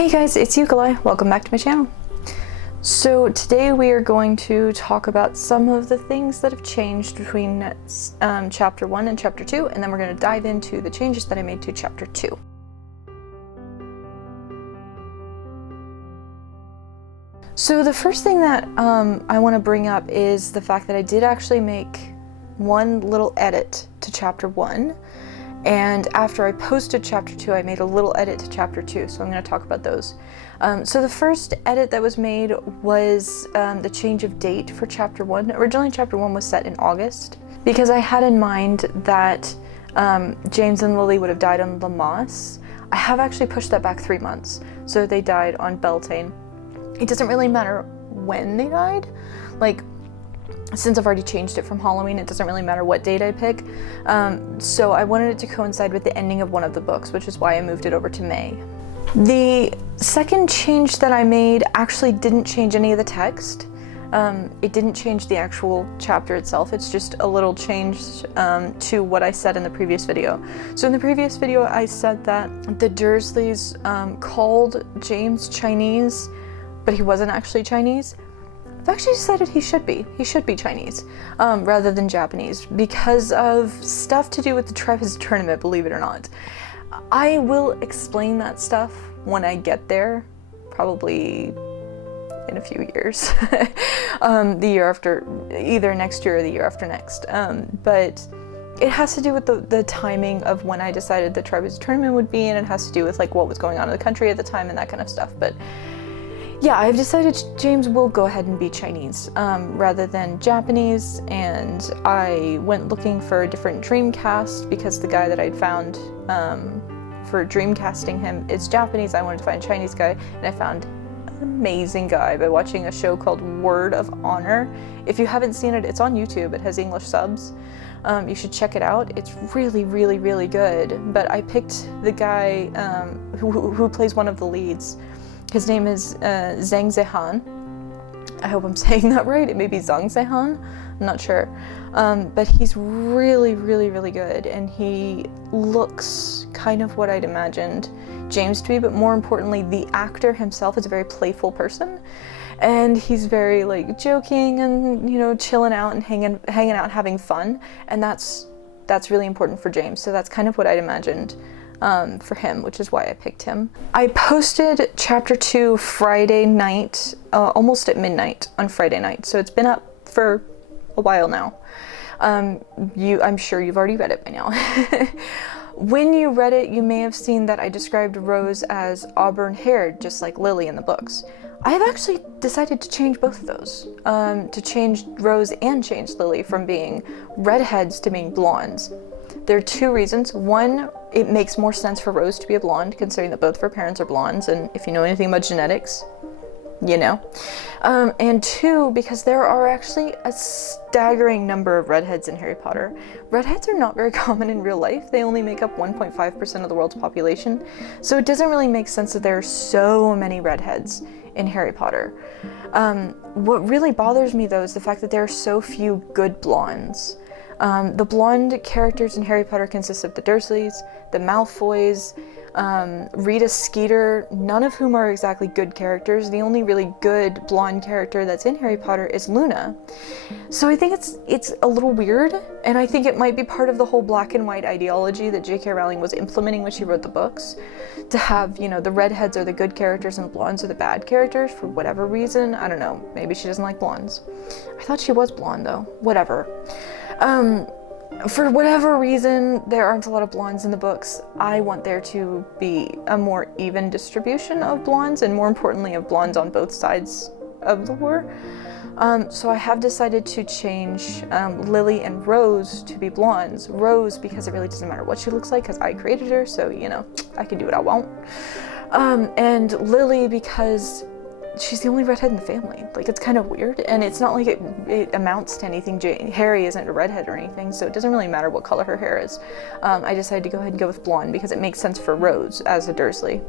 Hey guys, it's Ukallii. Welcome back to my channel. So today we are going to talk about some of the things that have changed between chapter 1 and chapter 2, and then we're going to dive into the changes that I made to chapter 2. So the first thing that I want to bring up is the fact that I did actually make one little edit to chapter 1. And after I posted chapter 2, I made a little edit to chapter 2, so I'm going to talk about those. So the first edit that was made was the change of date for chapter 1. Originally chapter 1 was set in August, because I had in mind that James and Lily would have died on Lammas. I have actually pushed that back 3 months, so they died on Beltane. It doesn't really matter when they died, like, since I've already changed it from Halloween, it doesn't really matter what date I pick. So I wanted it to coincide with the ending of one of the books, which is why I moved it over to May. The second change that I made actually didn't change any of the text. It didn't change the actual chapter itself, it's just a little change to what I said in the previous video. So in the previous video I said that the Dursleys called James Chinese, but he wasn't actually Chinese. I've actually decided he should be Chinese, rather than Japanese, because of stuff to do with the Travis tournament, believe it or not. I will explain that stuff when I get there, probably in a few years. The year after, either next year or the year after next. But it has to do with the timing of when I decided the Travis tournament would be, and it has to do with like what was going on in the country at the time and that kind of stuff. But yeah, I've decided James will go ahead and be Chinese rather than Japanese, and I went looking for a different dreamcast because the guy that I'd found for dreamcasting him is Japanese. I wanted to find a Chinese guy, and I found an amazing guy by watching a show called Word of Honor. If you haven't seen it, it's on YouTube. It has English subs. You should check it out. It's really, really, really good. But I picked the guy who plays one of the leads. His name is Zhang Zehan. I hope I'm saying that right. It may be Zhang Zehan. I'm not sure. But he's really, really, really good. And he looks kind of what I'd imagined James to be. But more importantly, the actor himself is a very playful person. And he's very like joking and, you know, chilling out and hanging out, having fun. And that's really important for James. So that's kind of what I'd imagined for him, which is why I picked him. I posted chapter 2 Friday night, almost at midnight on Friday night, so it's been up for a while now. I'm sure you've already read it by now. When you read it, you may have seen that I described Rose as auburn-haired, just like Lily in the books. I have actually decided to change both of those, to change Rose and change Lily from being redheads to being blondes. There are two reasons. One, it makes more sense for Rose to be a blonde, considering that both of her parents are blondes, and if you know anything about genetics, you know. And two, because there are actually a staggering number of redheads in Harry Potter. Redheads are not very common in real life. They only make up 1.5% of the world's population, so it doesn't really make sense that there are so many redheads in Harry Potter. What really bothers me, though, is the fact that there are so few good blondes. The blonde characters in Harry Potter consist of the Dursleys, the Malfoys, Rita Skeeter, none of whom are exactly good characters. The only really good blonde character that's in Harry Potter is Luna. So I think it's a little weird, and I think it might be part of the whole black and white ideology that J.K. Rowling was implementing when she wrote the books, to have, you know, the redheads are the good characters and the blondes are the bad characters for whatever reason. I don't know, maybe she doesn't like blondes. I thought she was blonde though, whatever. For whatever reason, there aren't a lot of blondes in the books. I want there to be a more even distribution of blondes, and more importantly of blondes on both sides of the war. So I have decided to change Lily and Rose to be blondes. Rose, because it really doesn't matter what she looks like, because I created her, so, you know, I can do what I want. And Lily, because she's the only redhead in the family. Like, it's kind of weird, and it's not like it amounts to anything. Harry isn't a redhead or anything, so it doesn't really matter what color her hair is. I decided to go ahead and go with blonde because it makes sense for Rose as a Dursley.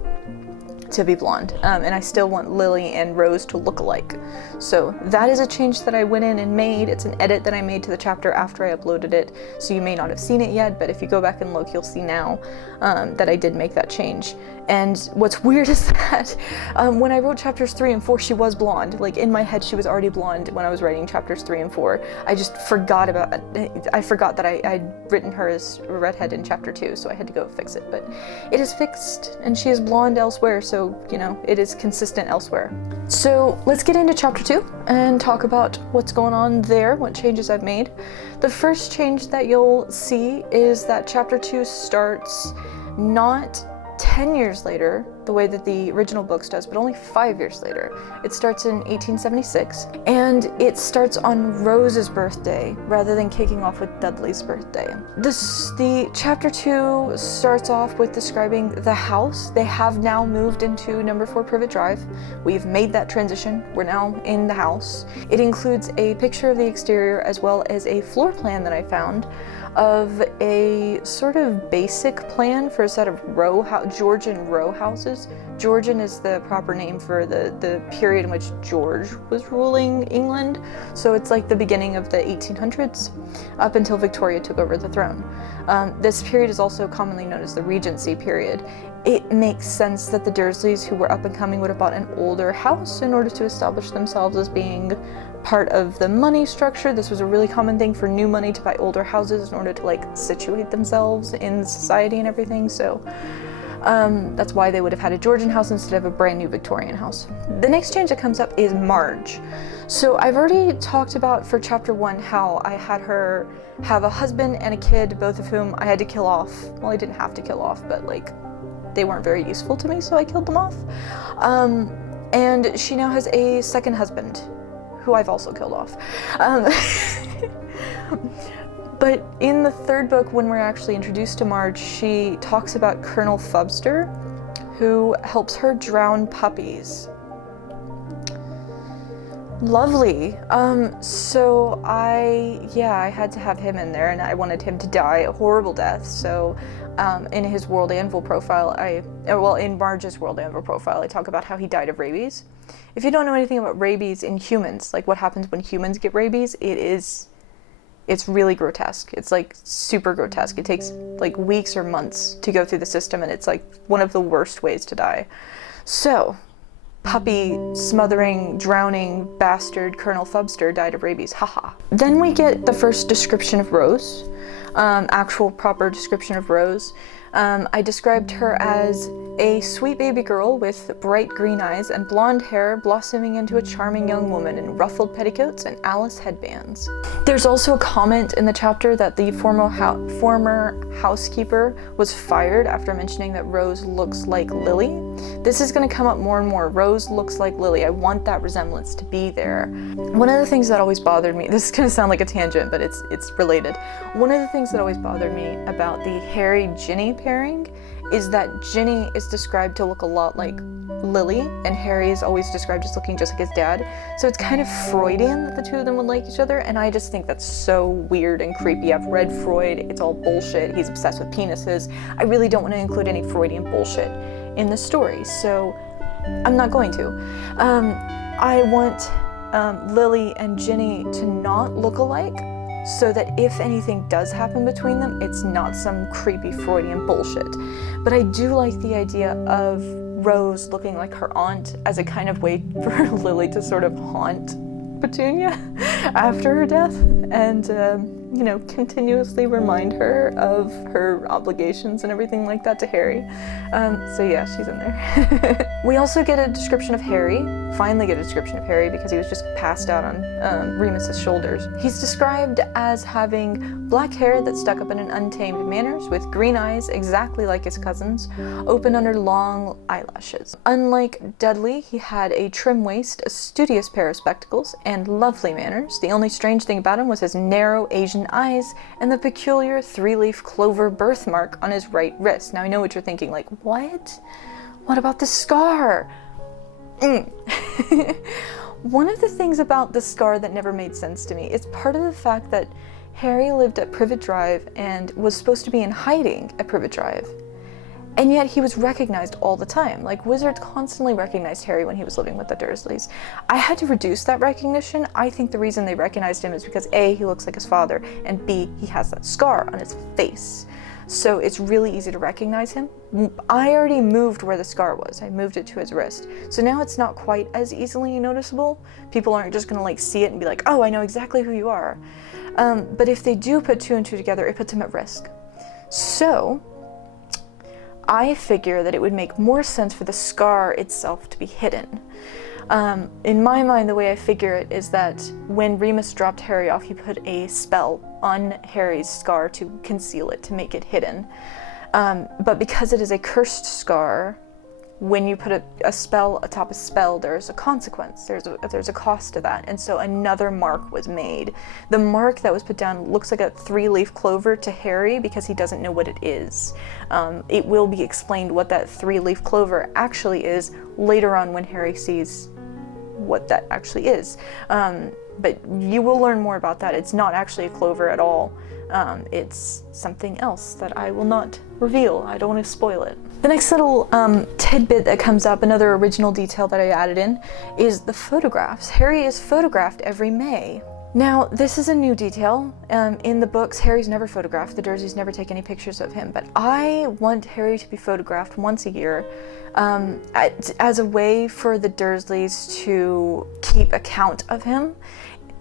to be blonde, and I still want Lily and Rose to look alike. So that is a change that I went in and made. It's an edit that I made to the chapter after I uploaded it, so you may not have seen it yet, but if you go back and look, you'll see now that I did make that change. And what's weird is that when I wrote chapters 3 and 4, she was blonde. Like, in my head, she was already blonde when I was writing chapters 3 and 4. I just forgot about it. I forgot that I'd written her as a redhead in chapter 2, so I had to go fix it. But it is fixed, and she is blonde elsewhere, so, you know, it is consistent elsewhere. So let's get into chapter 2 and talk about what's going on there, what changes I've made. The first change that you'll see is that chapter 2 starts not 10 years later, the way that the original books does, but only 5 years later. It starts in 1876, and it starts on Rose's birthday rather than kicking off with Dudley's birthday. The chapter 2 starts off with describing the house. They have now moved into number 4 Privet Drive. We've made that transition. We're now in the house. It includes a picture of the exterior as well as a floor plan that I found of a sort of basic plan for a set of Georgian row houses. Georgian is the proper name for the period in which George was ruling England. So it's like the beginning of the 1800s up until Victoria took over the throne. This period is also commonly known as the Regency period. It makes sense that the Dursleys, who were up and coming, would have bought an older house in order to establish themselves as being part of the money structure. This was a really common thing for new money to buy older houses in order to like situate themselves in society and everything. So that's why they would have had a Georgian house instead of a brand new Victorian house. The next change that comes up is Marge. So I've already talked about for chapter 1 how I had her have a husband and a kid, both of whom I had to kill off. Well, I didn't have to kill off, but like they weren't very useful to me, so I killed them off. And she now has a second husband, who I've also killed off. But in the third book, when we're actually introduced to Marge, she talks about Colonel Fubster, who helps her drown puppies. Lovely. So I had to have him in there, and I wanted him to die a horrible death. So in his World Anvil profile, in Marge's World Anvil profile, I talk about how he died of rabies. If you don't know anything about rabies in humans, like what happens when humans get rabies, it's really grotesque. It's like super grotesque. It takes like weeks or months to go through the system, and it's like one of the worst ways to die. So, puppy smothering, drowning bastard Colonel Fubster died of rabies. Haha. Then we get the first description of Rose, actual proper description of Rose. I described her as a sweet baby girl with bright green eyes and blonde hair blossoming into a charming young woman in ruffled petticoats and Alice headbands. There's also a comment in the chapter that the former housekeeper was fired after mentioning that Rose looks like Lily. This is going to come up more and more. Rose looks like Lily. I want that resemblance to be there. One of the things that always bothered me, this is going to sound like a tangent, but it's related. One of the things that always bothered me about the Harry-Ginny pairing is that Ginny is described to look a lot like Lily, and Harry is always described as looking just like his dad. So it's kind of Freudian that the two of them would like each other, and I just think that's so weird and creepy. I've read Freud, it's all bullshit. He's obsessed with penises. I really don't want to include any Freudian bullshit in the story, so I'm not going to. I want Lily and Ginny to not look alike, so that if anything does happen between them, it's not some creepy Freudian bullshit. But I do like the idea of Rose looking like her aunt as a kind of way for Lily to sort of haunt Petunia after her death, and continuously remind her of her obligations and everything like that to Harry. So yeah, she's in there. We also get a description of Harry, finally get a description of Harry, because he was just passed out on Remus's shoulders. He's described as having black hair that stuck up in an untamed manners, with green eyes exactly like his cousins, open under long eyelashes. Unlike Dudley, he had a trim waist, a studious pair of spectacles, and lovely manners. The only strange thing about him was his narrow Asian eyes and the peculiar three-leaf clover birthmark on his right wrist. Now I know what you're thinking, like, what? What about the scar? One of the things about the scar that never made sense to me is part of the fact that Harry lived at Privet Drive and was supposed to be in hiding at Privet Drive. And yet he was recognized all the time. Like, wizards constantly recognized Harry when he was living with the Dursleys. I had to reduce that recognition. I think the reason they recognized him is because A, he looks like his father, and B, he has that scar on his face. So it's really easy to recognize him. I already moved where the scar was. I moved it to his wrist. So now it's not quite as easily noticeable. People aren't just gonna like see it and be like, oh, I know exactly who you are. But if they do put two and two together, it puts him at risk. So I figure that it would make more sense for the scar itself to be hidden. In my mind, the way I figure it is that when Remus dropped Harry off, he put a spell on Harry's scar to conceal it, to make it hidden. But because it is a cursed scar, when you put a spell atop a spell, there's a consequence, there's a cost to that, and so another mark was made. The mark that was put down looks like a 3-leaf clover to Harry because he doesn't know what it is. It will be explained what that 3-leaf clover actually is later on when Harry sees what that actually is. But you will learn more about that. It's not actually a clover at all. It's something else that I will not reveal. I don't want to spoil it. The next little tidbit that comes up, another original detail that I added in, is the photographs. Harry is photographed every May. Now, this is a new detail. In the books, Harry's never photographed. The Dursleys never take any pictures of him, but I want Harry to be photographed once a year as a way for the Dursleys to keep account of him.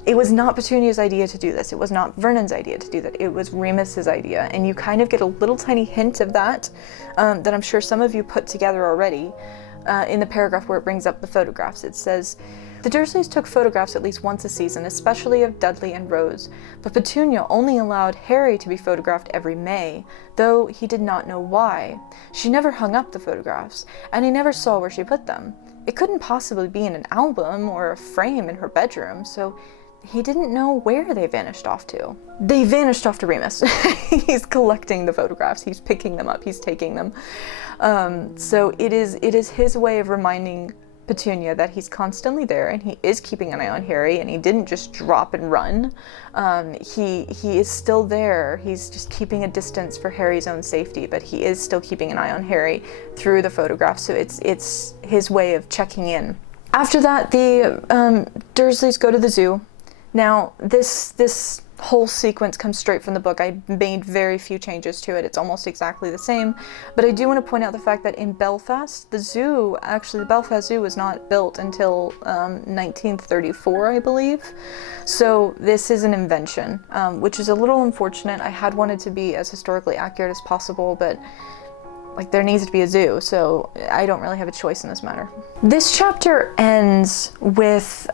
It was not Petunia's idea to do this. It was not Vernon's idea to do that. It was Remus's idea, and you kind of get a little tiny hint of that that I'm sure some of you put together already in the paragraph where it brings up the photographs. It says, "The Dursleys took photographs at least once a season, especially of Dudley and Rose, but Petunia only allowed Harry to be photographed every May, though he did not know why. She never hung up the photographs, and he never saw where she put them. It couldn't possibly be in an album or a frame in her bedroom, so he didn't know where they vanished off to." They vanished off to Remus. He's collecting the photographs, he's picking them up, he's taking them. So it is his way of reminding Petunia that he's constantly there and he is keeping an eye on Harry, and he didn't just drop and run. He is still there. He's just keeping a distance for Harry's own safety, but he is still keeping an eye on Harry through the photographs, so it's his way of checking in. After that, the Dursleys go to the zoo. Now, this whole sequence comes straight from the book. I made very few changes to it. It's almost exactly the same. But I do want to point out the fact that in Belfast, the Belfast Zoo was not built until 1934, I believe. So this is an invention, which is a little unfortunate. I had wanted to be as historically accurate as possible, but like, there needs to be a zoo, so I don't really have a choice in this matter. This chapter ends with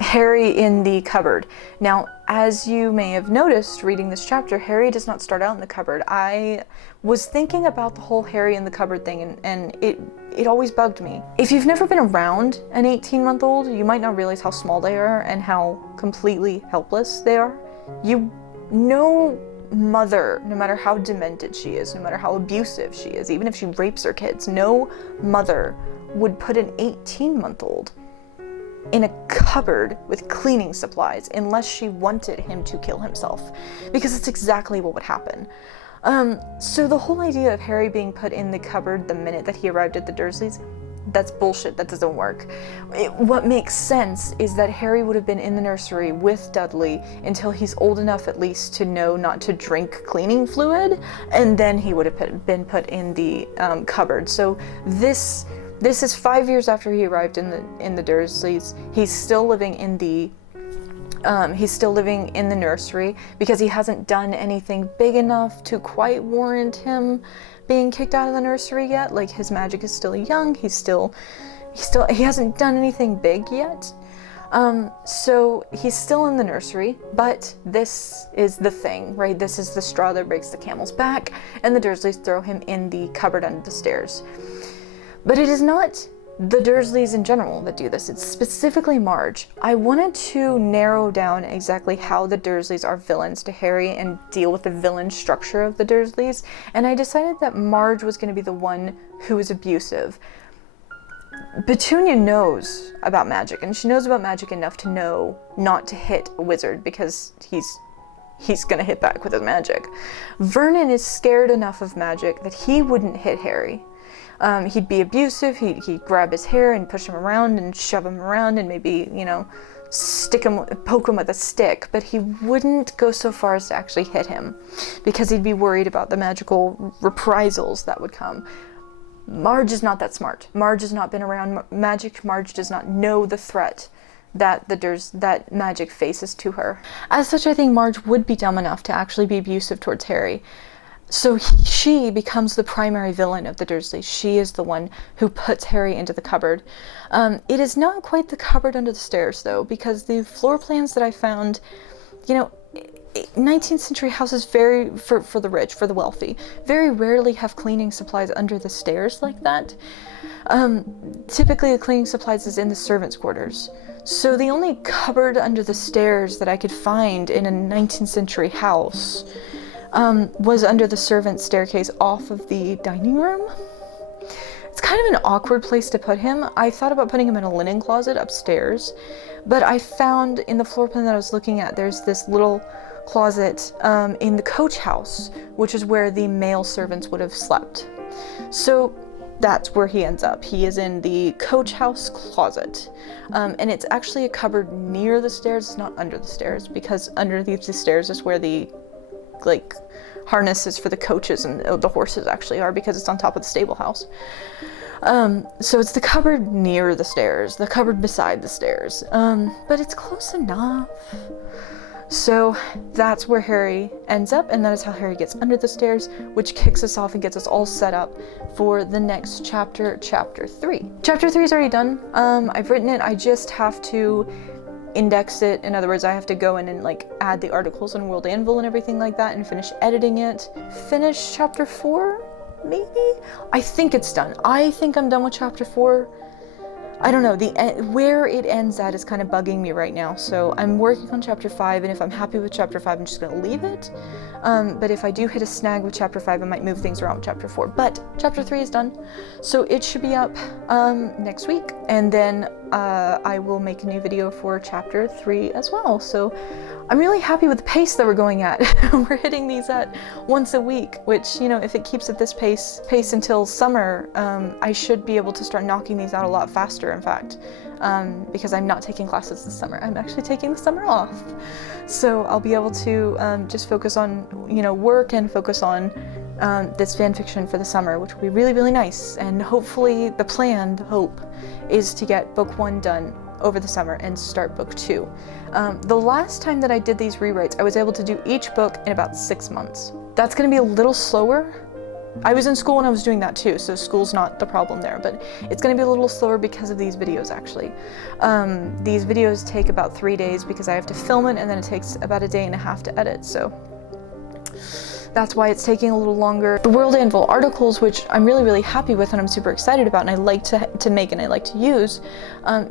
Harry in the cupboard. Now, as you may have noticed reading this chapter, Harry does not start out in the cupboard. I was thinking about the whole Harry in the cupboard thing, and it always bugged me. If you've never been around an 18-month-old, you might not realize how small they are and how completely helpless they are. No mother, no matter how demented she is, no matter how abusive she is, even if she rapes her kids, no mother would put an 18-month-old in a cupboard with cleaning supplies unless she wanted him to kill himself, because it's exactly what would happen. So the whole idea of Harry being put in the cupboard the minute that he arrived at the Dursleys, that's bullshit. That doesn't work. What makes sense is that Harry would have been in the nursery with Dudley until he's old enough at least to know not to drink cleaning fluid, and then he would have been put in the cupboard. So this is 5 years after he arrived in the Dursleys. He's still living in the nursery because he hasn't done anything big enough to quite warrant him being kicked out of the nursery yet. Like, his magic is still young. He hasn't done anything big yet. So he's still in the nursery, but this is the thing, right? This is the straw that breaks the camel's back, and the Dursleys throw him in the cupboard under the stairs. But it is not the Dursleys in general that do this. It's specifically Marge. I wanted to narrow down exactly how the Dursleys are villains to Harry and deal with the villain structure of the Dursleys, and I decided that Marge was going to be the one who is abusive. Petunia knows about magic, and she knows about magic enough to know not to hit a wizard because he's he's gonna hit back with his magic. Vernon is scared enough of magic that he wouldn't hit Harry. He'd be abusive, he'd grab his hair and push him around and shove him around and maybe, you know, poke him with a stick, but he wouldn't go so far as to actually hit him because he'd be worried about the magical reprisals that would come. Marge is not that smart. Marge has not been around magic. Marge does not know the threat that magic faces to her. As such, I think Marge would be dumb enough to actually be abusive towards Harry. So she becomes the primary villain of the Dursleys. She is the one who puts Harry into the cupboard. It is not quite the cupboard under the stairs, though, because the floor plans that I found, you know, 19th century houses for the rich, for the wealthy, very rarely have cleaning supplies under the stairs like that. Typically the cleaning supplies is in the servants' quarters. So the only cupboard under the stairs that I could find in a 19th century house was under the servants' staircase off of the dining room. It's kind of an awkward place to put him. I thought about putting him in a linen closet upstairs, but I found in the floor plan that I was looking at, there's this little closet in the coach house, which is where the male servants would have slept. So that's where he ends up. He is in the coach house closet. And it's actually a cupboard near the stairs. It's not under the stairs, because underneath the stairs is where the harnesses for the coaches and the horses actually are, because it's on top of the stable house. So it's the cupboard near the stairs, the cupboard beside the stairs, but it's close enough. So that's where Harry ends up, and that is how Harry gets under the stairs, which kicks us off and gets us all set up for the next chapter, chapter 3. Chapter 3 is already done. I've written it. I just have to index it. In other words, I have to go in and add the articles on World Anvil and everything like that and finish editing it. Finish chapter 4, maybe? I think it's done. I think I'm done with chapter 4. I don't know, where it ends at is kind of bugging me right now, so I'm working on chapter 5, and if I'm happy with chapter 5, I'm just going to leave it. But if I do hit a snag with chapter 5, I might move things around with chapter 4. But chapter 3 is done, so it should be up next week, and then I will make a new video for chapter 3 as well. So I'm really happy with the pace that we're going at. We're hitting these at once a week, which, you know, if it keeps at this pace until summer, I should be able to start knocking these out a lot faster, in fact, because I'm not taking classes this summer. I'm actually taking the summer off. So I'll be able to just focus on, you know, work and focus on this fan fiction for the summer, which will be really, really nice. And hopefully the hope is to get book 1 done over the summer and start book 2. The last time that I did these rewrites, I was able to do each book in about 6 months. That's going to be a little slower. I was in school and I was doing that too, so school's not the problem there, but it's going to be a little slower because of these videos, actually. These videos take about 3 days because I have to film it, and then it takes about a day and a half to edit, so that's why it's taking a little longer. The World Anvil articles, which I'm really, really happy with and I'm super excited about and I like to make and I like to use,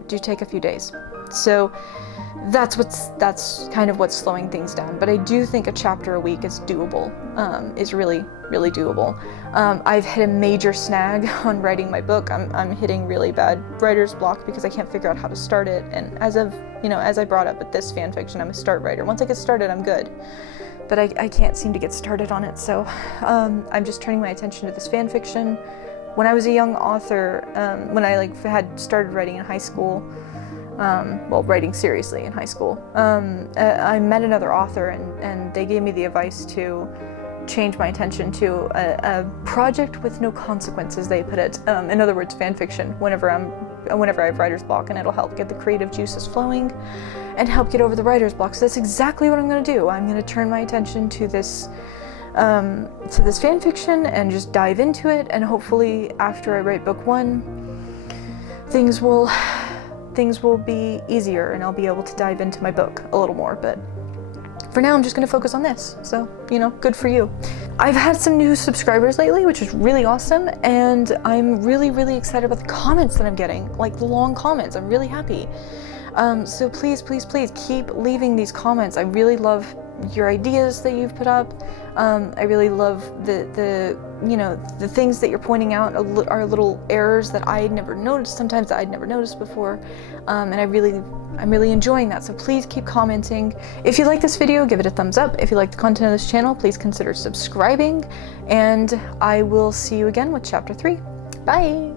do take a few days. So that's kind of what's slowing things down. But I do think a chapter a week is doable, is really, really doable. I've hit a major snag on writing my book. I'm hitting really bad writer's block because I can't figure out how to start it. And as I brought up with this fan fiction, I'm a start writer. Once I get started, I'm good. But I can't seem to get started on it, so I'm just turning my attention to this fan fiction. When I was a young author, when I had started writing in high school, well, writing seriously in high school, I met another author, and they gave me the advice to change my attention to a project with no consequences, they put it. In other words, fan fiction, whenever I have writer's block, and it'll help get the creative juices flowing and help get over the writer's block. So that's exactly what I'm going to do. I'm going to turn my attention to this fan fiction and just dive into it, and hopefully after I write book 1, things will be easier and I'll be able to dive into my book a little more. But for now, I'm just going to focus on this. So, you know, good for you. I've had some new subscribers lately, which is really awesome, and I'm really, really excited about the comments that I'm getting, the long comments. I'm really happy. So please, please, please keep leaving these comments. I really love your ideas that you've put up. I really love the things that you're pointing out are little errors that I had never noticed, sometimes that I'd never noticed before, and I'm really enjoying that. So please keep commenting. If you like this video, give it a thumbs up. If you like the content of this channel, please consider subscribing, and I will see you again with chapter 3. Bye!